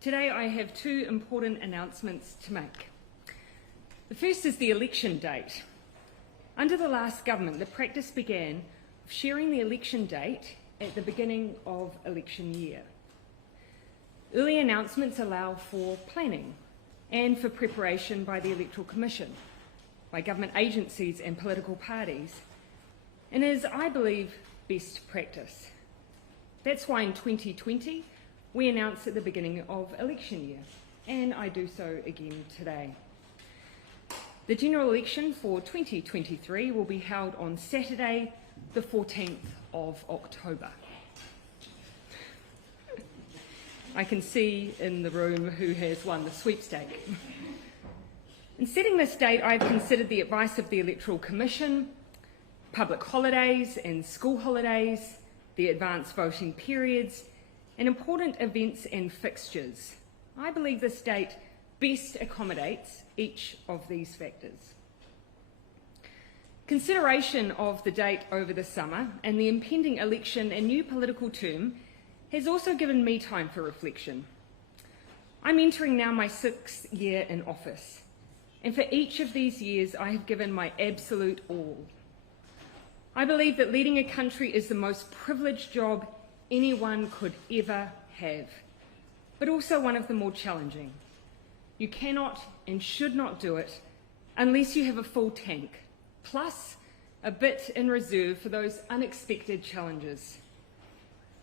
Today I have two important announcements to make. The first is the election date. Under the last government, the practice began of sharing the election date at the beginning of election year. Early announcements allow for planning and for preparation by the Electoral Commission, by government agencies and political parties, and is, I believe, best practice. That's why in 2020 we announced at the beginning of election year, and I do so again today. The general election for 2023 will be held on Saturday, the 14th of October. I can see in the room who has won the sweepstake. In setting this date, I've considered the advice of the Electoral Commission, public holidays and school holidays, the advanced voting periods, and important events and fixtures. I believe this date best accommodates each of these factors. Consideration of the date over the summer and the impending election and new political term has also given me time for reflection. I'm entering now my 6th year in office, and for each of these years I have given my absolute all. I believe that leading a country is the most privileged job anyone could ever have, but also one of the more challenging. You cannot and should not do it unless you have a full tank, plus a bit in reserve for those unexpected challenges.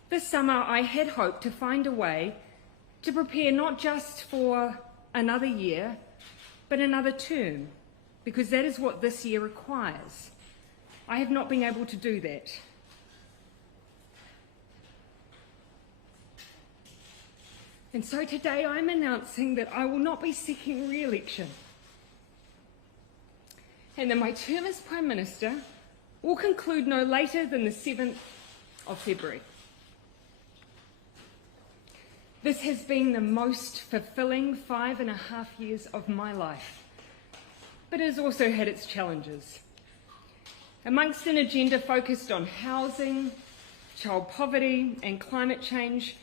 This summer I had hoped to find a way to prepare not just for another year, but another term, because that is what this year requires. I have not been able to do that. And so today I'm announcing that I will not be seeking re-election, and that my term as Prime Minister will conclude no later than the 7th of February. This has been the most fulfilling 5.5 years of my life, but it has also had its challenges. Amongst an agenda focused on housing, child poverty and climate change,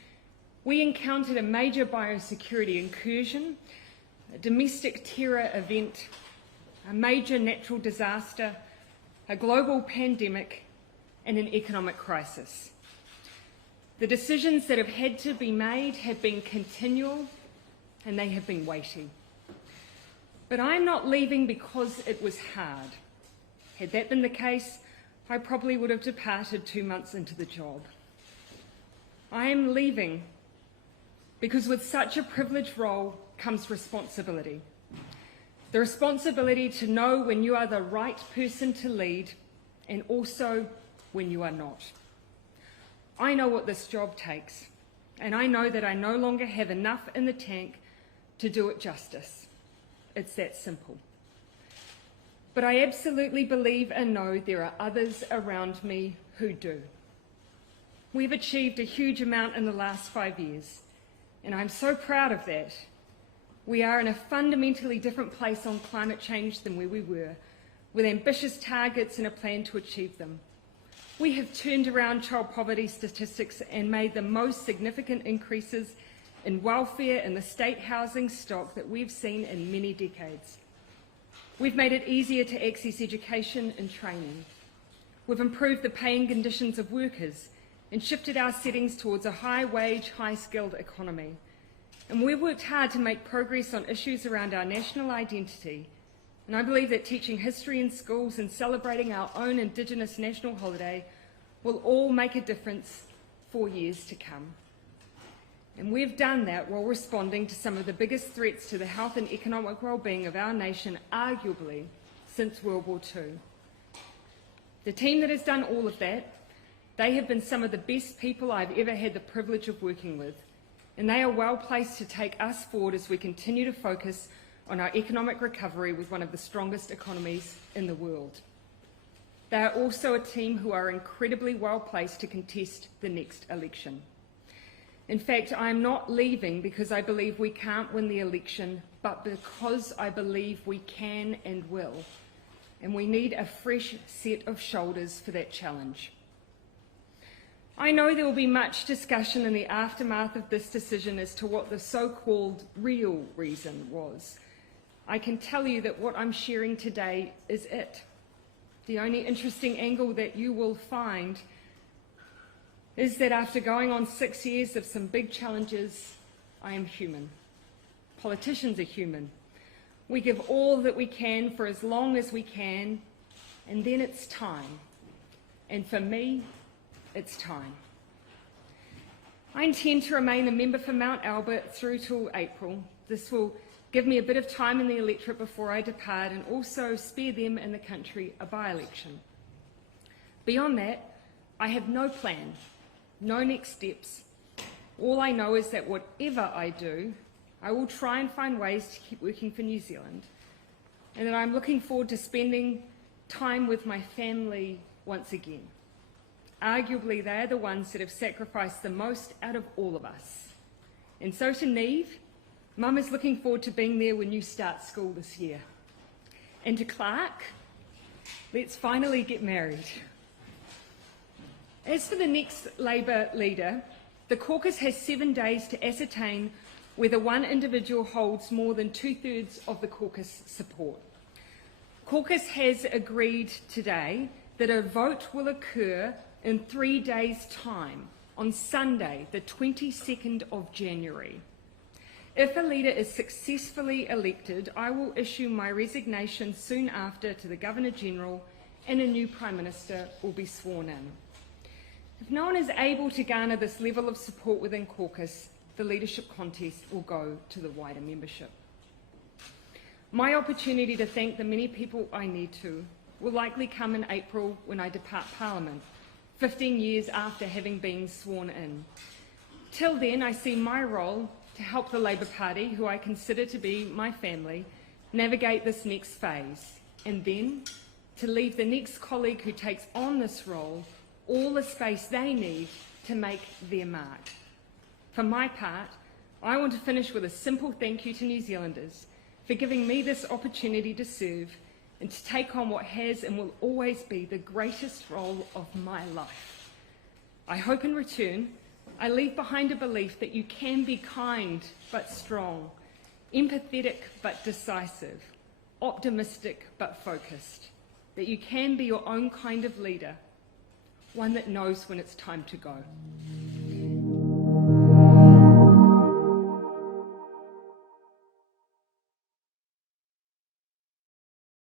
we encountered a major biosecurity incursion, a domestic terror event, a major natural disaster, a global pandemic, and an economic crisis. The decisions that have had to be made have been continual and they have been weighty. But I'm not leaving because it was hard. Had that been the case, I probably would have departed 2 months into the job. I am leaving because with such a privileged role comes responsibility. The responsibility to know when you are the right person to lead and also when you are not. I know what this job takes, and I know that I no longer have enough in the tank to do it justice. It's that simple. But I absolutely believe and know there are others around me who do. We've achieved a huge amount in the last 5 years, and I'm so proud of that. We are in a fundamentally different place on climate change than where we were, with ambitious targets and a plan to achieve them. We have turned around child poverty statistics and made the most significant increases in welfare and the state housing stock that we've seen in many decades. We've made it easier to access education and training. We've improved the paying conditions of workers and shifted our settings towards a high-wage, high-skilled economy. And we've worked hard to make progress on issues around our national identity. And I believe that teaching history in schools and celebrating our own Indigenous national holiday will all make a difference for years to come. And we've done that while responding to some of the biggest threats to the health and economic well-being of our nation, arguably, since World War II. The team that has done all of that, they have been some of the best people I've ever had the privilege of working with, and they are well placed to take us forward as we continue to focus on our economic recovery with one of the strongest economies in the world. They are also a team who are incredibly well placed to contest the next election. In fact, I am not leaving because I believe we can't win the election, but because I believe we can and will. And we need a fresh set of shoulders for that challenge. I know there will be much discussion in the aftermath of this decision as to what the so-called real reason was. I can tell you that what I'm sharing today is it. The only interesting angle that you will find is that after going on 6 years of some big challenges, I am human. Politicians are human. We give all that we can for as long as we can, and then it's time. And for me, it's time. I intend to remain a member for Mount Albert through till April. This will give me a bit of time in the electorate before I depart and also spare them and the country a by-election. Beyond that, I have no plan, no next steps. All I know is that whatever I do, I will try and find ways to keep working for New Zealand, and that I'm looking forward to spending time with my family once again. Arguably, they are the ones that have sacrificed the most out of all of us. And so to Neve, Mum is looking forward to being there when you start school this year. And to Clark, let's finally get married. As for the next Labour leader, the caucus has 7 days to ascertain whether one individual holds more than 2/3 of the caucus support. Caucus has agreed today that a vote will occur in 3 days' time, on Sunday, the 22nd of January. If a leader is successfully elected, I will issue my resignation soon after to the Governor-General, and a new Prime Minister will be sworn in. If no one is able to garner this level of support within caucus, the leadership contest will go to the wider membership. My opportunity to thank the many people I need to will likely come in April when I depart Parliament, 15 years after having been sworn in. Till then, I see my role to help the Labour Party, who I consider to be my family, navigate this next phase, and then to leave the next colleague who takes on this role all the space they need to make their mark. For my part, I want to finish with a simple thank you to New Zealanders for giving me this opportunity to serve and to take on what has and will always be the greatest role of my life. I hope in return, I leave behind a belief that you can be kind but strong, empathetic but decisive, optimistic but focused, that you can be your own kind of leader, one that knows when it's time to go.